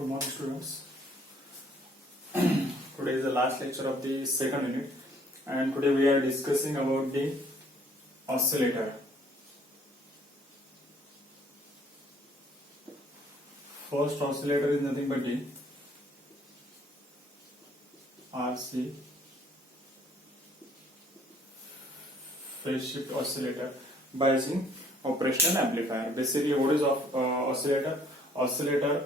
Good morning, students. Today is the last lecture of the second unit, and today we are discussing about the oscillator. First oscillator is nothing but the RC phase shift oscillator by using operational amplifier. Basically, what is oscillator? Oscillator.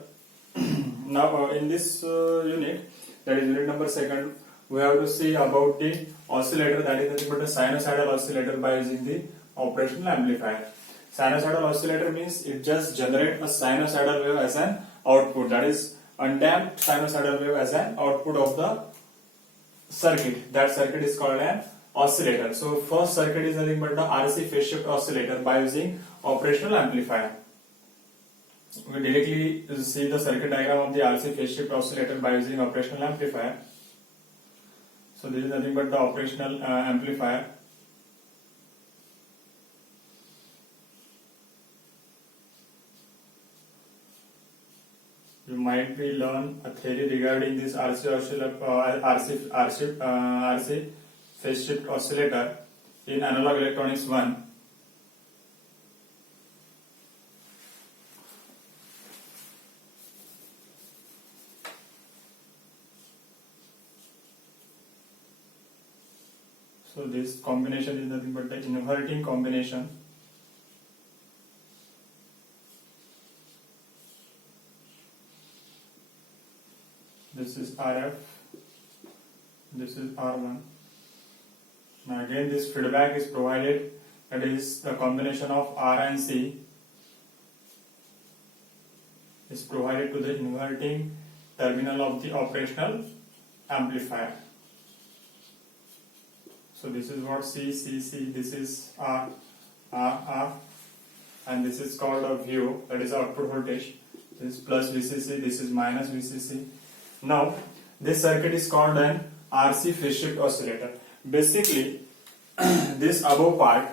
Now, in this unit, that is unit number second, we have to see about the oscillator, that is nothing but a sinusoidal oscillator by using the operational amplifier. Sinusoidal oscillator means it just generates a sinusoidal wave as an output, that is undamped sinusoidal wave as an output of the circuit. That circuit is called an oscillator. So first circuit is nothing but the RC phase shift oscillator by using operational amplifier. We directly see the circuit diagram of the RC phase shift oscillator by using operational amplifier. So this is nothing but the operational amplifier. You might be learn a theory regarding this RC phase shift oscillator in analog electronics 1. So this combination is nothing but the inverting combination. This is RF, this is R1. Now again this feedback is provided, that is the combination of R and C is provided to the inverting terminal of the operational amplifier. So this is what C, this is R, and this is called a VO, that is output voltage. This is plus VCC, this is minus VCC. Now this circuit is called an RC phase shift oscillator. Basically, this above part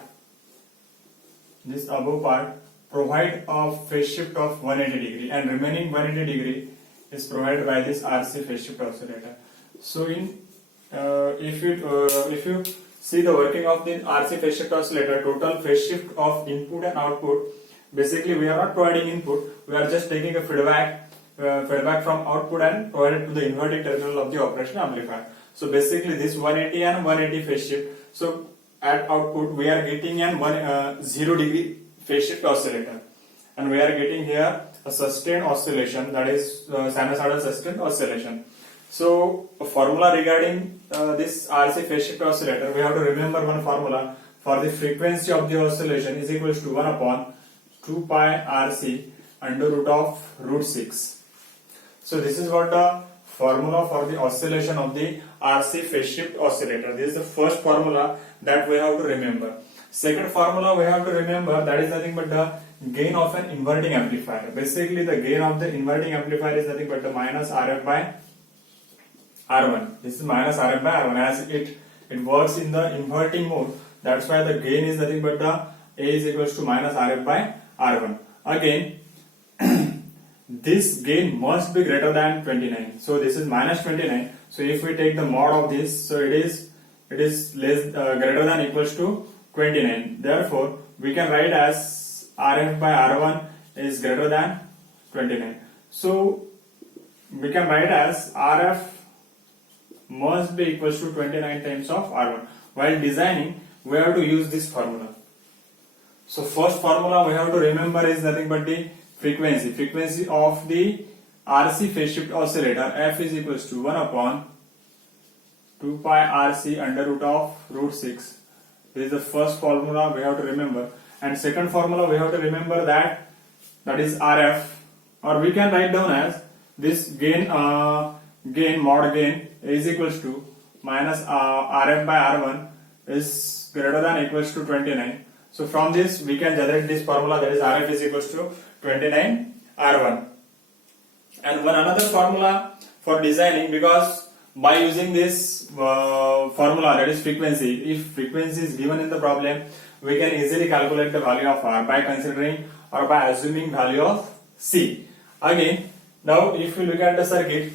provide a phase shift of 180 degree, and remaining 180 degree is provided by this RC phase shift oscillator. So if you see the working of the RC phase shift oscillator, total phase shift of input and output, basically we are not providing input, we are just taking a feedback from output and provided to the inverting terminal of the operational amplifier. So basically this 180 and 180 phase shift. So at output we are getting an 0 degree phase shift oscillator, and we are getting here a sustained oscillation, that is sinusoidal sustained oscillation. So a formula regarding this RC phase shift oscillator, we have to remember one formula for the frequency of the oscillation is equals to 1 upon 2 pi RC under root of root 6. So this is what the formula for the oscillation of the RC phase shift oscillator. This is the first formula that we have to remember. Second formula we have to remember, that is nothing but the gain of an inverting amplifier. Basically the gain of the inverting amplifier is nothing but the minus RF by R1. This is minus RF by R1 as it works in the inverting mode. That's why the gain is nothing but the A is equals to minus RF by R1. Again, this gain must be greater than 29. So this is minus 29. So if we take the mod of this, so it is greater than equals to 29. Therefore, we can write as RF by R1 is greater than 29. So we can write as RF must be equals to 29 times of R1. While designing, we have to use this formula. So first formula we have to remember is nothing but the frequency of the RC phase shift oscillator. F is equals to 1 upon 2 pi RC under root of root 6. This is the first formula we have to remember. And second formula we have to remember that is RF, or we can write down as this mod gain is equals to minus RF by R1 is greater than equals to 29. So from this we can generate this formula, that is RF is equals to 29 R1. And one another formula for designing, because by using this formula, that is frequency, if frequency is given in the problem, we can easily calculate the value of R by considering or by assuming value of C. Again, Now if you look at the circuit,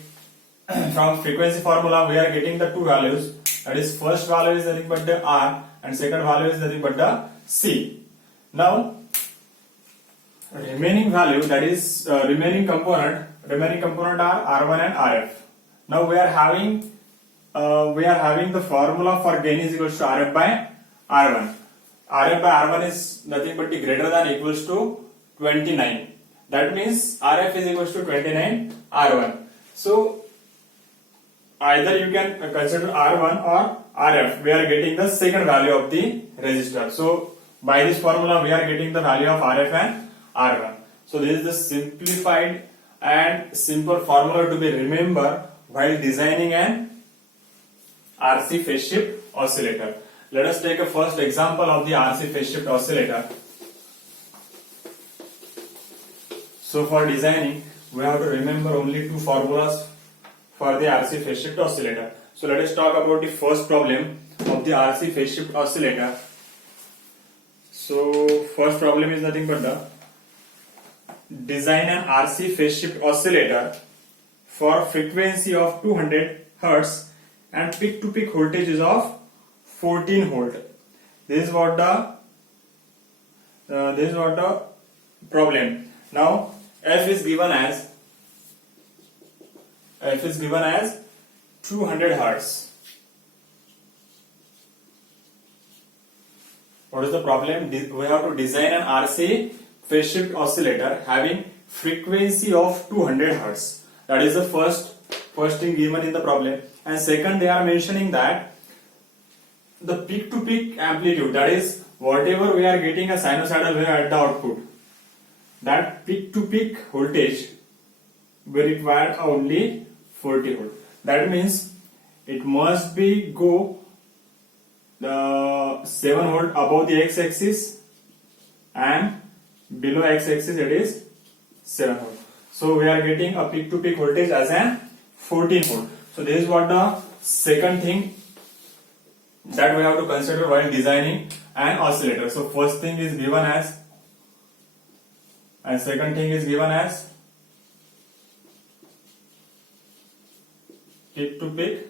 from frequency formula we are getting the two values, that is first value is nothing but the R and second value is nothing but the C. Now remaining value, that is remaining component are R1 and RF. Now we are having the formula for gain is equals to RF by R1. RF by R1 is nothing but the greater than equals to 29. That means RF is equals to 29 R1. So either you can consider R1 or RF. We are getting the second value of the resistor. So by this formula we are getting the value of RF and R1. So this is the simplified and simple formula to be remembered while designing an RC phase shift oscillator. Let us take a first example of the RC phase shift oscillator. So for designing, we have to remember only two formulas for the RC phase shift oscillator. So let us talk about the first problem of the RC phase shift oscillator. So first problem is nothing but the design an RC phase shift oscillator for frequency of 200 Hz and peak to peak voltage is of 14 volt. This is what the problem. Now F is given as 200 Hz. What is the problem? We have to design an RC phase shift oscillator having frequency of 200 Hz. That is the first thing given in the problem. And second, they are mentioning that the peak to peak amplitude, that is whatever we are getting a sinusoidal wave at the output, that peak to peak voltage we require only 40 volt. That means it must be go the 7 volt above the x-axis and below x-axis it is 7 volt. So we are getting a peak to peak voltage as an 14 volt. So this is what the second thing that we have to consider while designing an oscillator. So first thing is given as, and second thing is given as peak to peak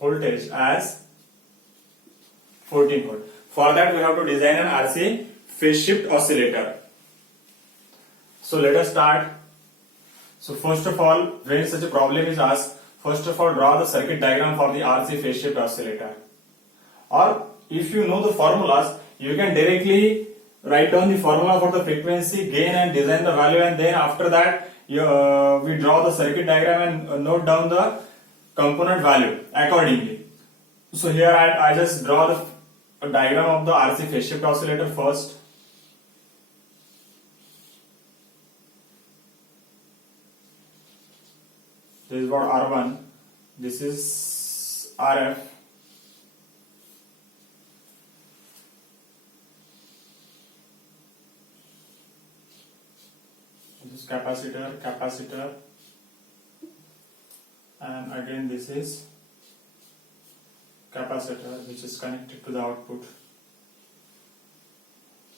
voltage as 14 volt. For that we have to design an RC phase shift oscillator. So let us start. So first of all, when such a problem is asked, first of all draw the circuit diagram for the RC phase shift oscillator. Or if you know the formulas, you can directly write down the formula for the frequency, gain and design the value, and then after that we draw the circuit diagram and note down the component value accordingly. So here I just draw the diagram of the RC phase shift oscillator first. This is what R1, this is RF, this is capacitor, and again this is capacitor which is connected to the output.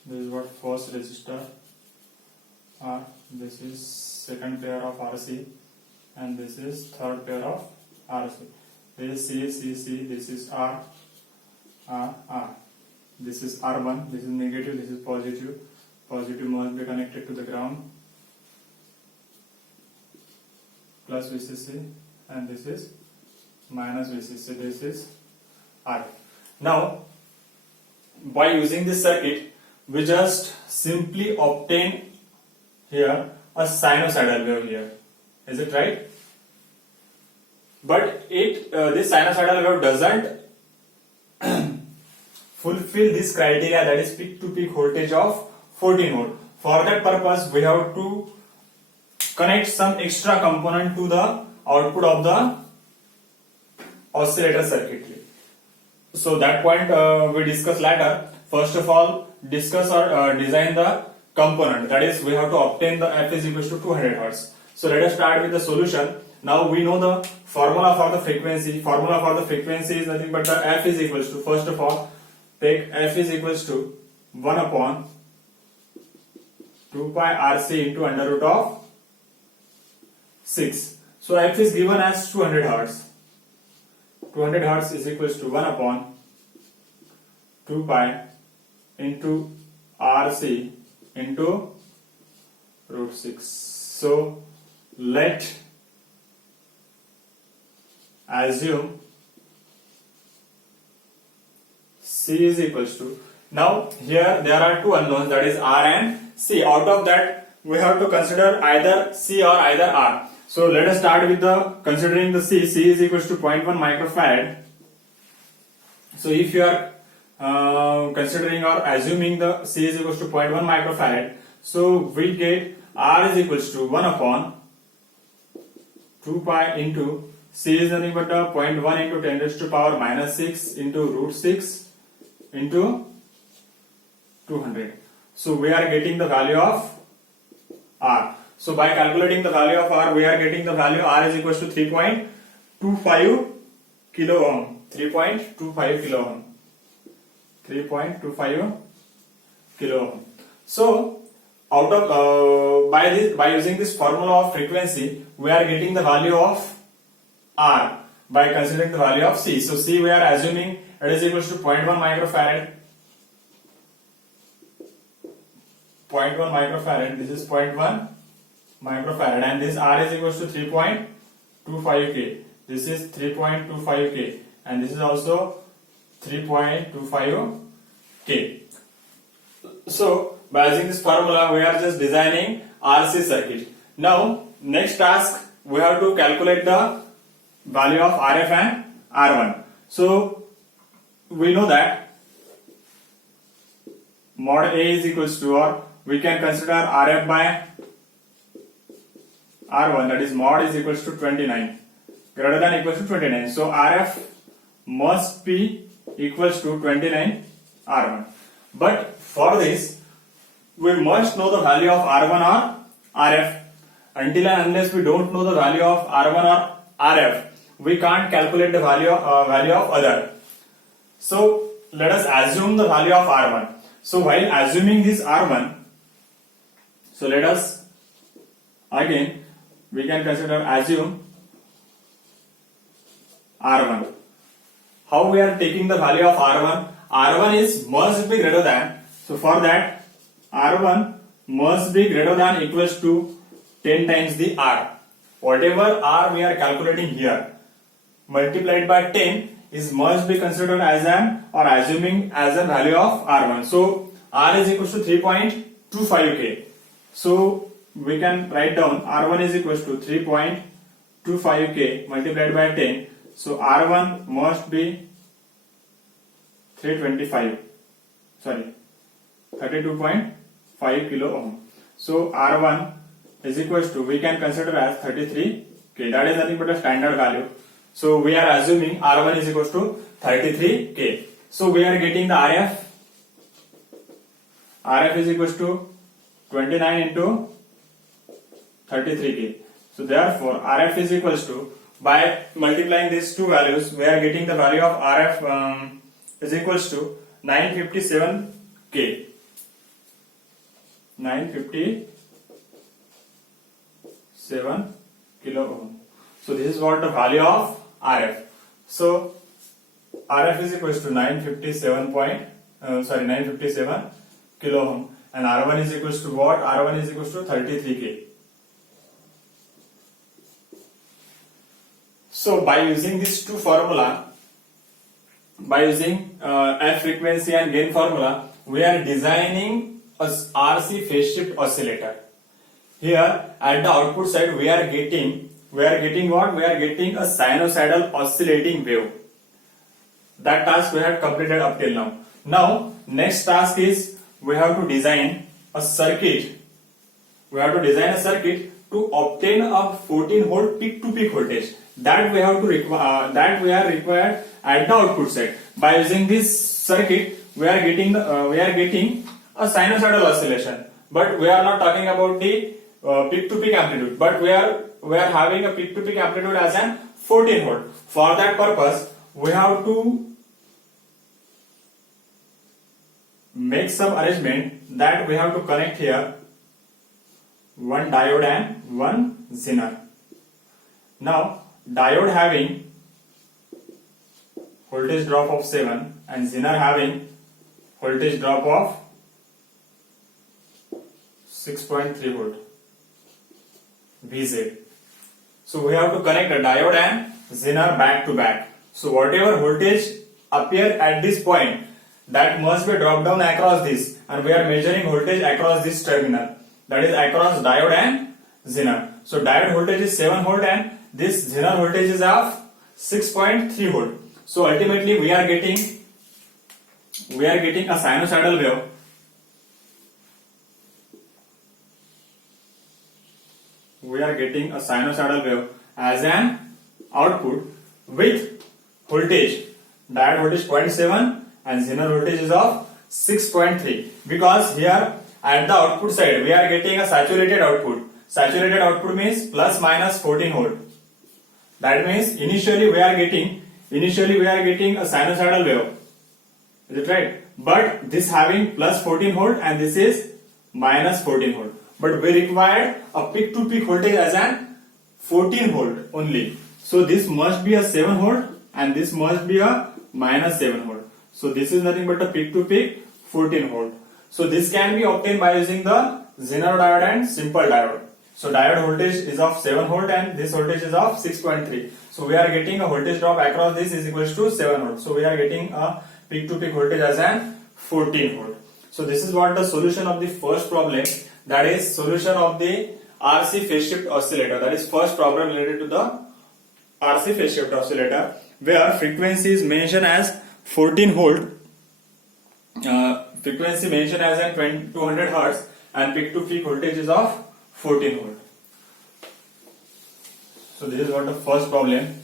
This is what first resistor, R, this is second pair of RC, and this is third pair of RC. This is C, this is R. This is R1, this is negative, this is positive. Positive must be connected to the ground. Plus VCC, and this is minus VCC. This is R. Now, by using this circuit, we just simply obtain here a sinusoidal wave here. Is it right? But this sinusoidal wave doesn't fulfill this criteria, that is peak to peak voltage of 14 volt. For that purpose, we have to connect some extra component to the output of the oscillator circuitry. So that point we discuss later. First of all, discuss or design the component. That is, we have to obtain the F is equals to 200 Hz. So let us start with the solution. Now we know the formula for the frequency. Formula for the frequency is nothing but the F is equals to, first of all, take F is equals to 1 upon 2 pi RC into under root of 6. So f is given as 200 hertz. 200 hertz is equals to 1 upon 2 pi into RC into root 6. So let assume C is equals to, now here there are two unknowns, that is R and C. Out of that we have to consider either C or either R. So let us start with the considering the C. C is equals to 0.1 microfarad. So if you are considering or assuming the C is equals to 0.1 microfarad, so we get R is equals to 1 upon 2 pi into C is nothing but 0.1 into 10 raised to power minus 6 into root 6 into 200. So we are getting the value of R. So by calculating the value of R, we are getting the value R is equals to 3.25 kilo ohm. 3.25 kilo ohm. 3.25 kilo ohm. So out of by using this formula of frequency, we are getting the value of R by considering the value of C. So C we are assuming it is equals to 0.1 microfarad. 0.1 microfarad. This is 0.1 microfarad, and this R is equals to 3.25 K. This is 3.25 K, and this is also 3.25 K. So by using this formula, we are just designing RC circuit. Now next task, we have to calculate the value of RF and R1. So we know that mod A is equals to, or we can consider RF by R1, that is mod is equals to 29, greater than equals to 29. So RF must be equals to 29 R1. But for this, we must know the value of R1 or RF. Until and unless we don't know the value of R1 or RF, we can't calculate the value of other. So let us assume the value of R1. So while assuming this R1, so let us again we can consider assume R1. How we are taking the value of R1? R1 is must be greater than. So for that, R1 must be greater than equals to 10 times the R. Whatever R we are calculating here, multiplied by 10 is must be considered as an or assuming as a value of R1. So R is equals to 3.25 K. So we can write down R1 is equals to 3.25 K multiplied by 10. So R1 must be 32.5 kilo ohm. So R1 is equals to, we can consider as 33 K. That is nothing but a standard value. So we are assuming R1 is equals to 33 K. So we are getting the RF. RF is equals to 29 into 33 K. So therefore RF is equals to, by multiplying these two values, we are getting the value of RF is equals to 957 K. 957 kilo ohm. So this is what the value of RF. So RF is equals to 957 kilo ohm, and R1 is equals to what? R1 is equals to 33 K. So by using these two formula, by using F frequency and gain formula, we are designing a RC phase shift oscillator. Here at the output side, we are getting what? We are getting a sinusoidal oscillating wave. That task we had completed up till now. Now next task is we have to design a circuit. We have to design a circuit to obtain a 14 volt peak to peak voltage. That we have to require. That we are required at the output side. By using this circuit, we are getting a sinusoidal oscillation. But we are not talking about the peak to peak amplitude. But we are having a peak to peak amplitude as an 14 volt. For that purpose, we have to make some arrangement that we have to connect here one diode and one Zener. Now diode having voltage drop of 7 and Zener having voltage drop of 6.3 volt Vz. So we have to connect the diode and Zener back to back. So whatever voltage appear at this point, that must be dropped down across this, and we are measuring voltage across this terminal, that is across diode and Zener. So diode voltage is 7 volt and this Zener voltage is of 6.3 volt. So ultimately we are getting a sinusoidal wave. We are getting a sinusoidal wave as an output with voltage, diode voltage 0.7 and Zener voltage is of 6.3, because here at the output side we are getting a saturated output. Saturated output means plus minus 14 volt. That means initially we are getting a sinusoidal wave. Is it right? But this having plus 14 volt and this is minus 14 volt. But we require a peak to peak voltage as an 14 volt only. So this must be a 7 volt and this must be a minus 7 volt. So this is nothing but a peak to peak 14 volt. So this can be obtained by using the Zener diode and simple diode. So diode voltage is of 7 volt and this voltage is of 6.3. So we are getting a voltage drop across this is equals to 7 volt. So we are getting a peak to peak voltage as an 14 volt. So this is what the solution of the first problem, that is solution of the RC phase shift oscillator. That is first problem related to the RC phase shift oscillator, where frequency is mentioned as 14 volt, frequency mentioned as an 200 hertz and peak to peak voltage is of 14 volt. So this is what the first problem.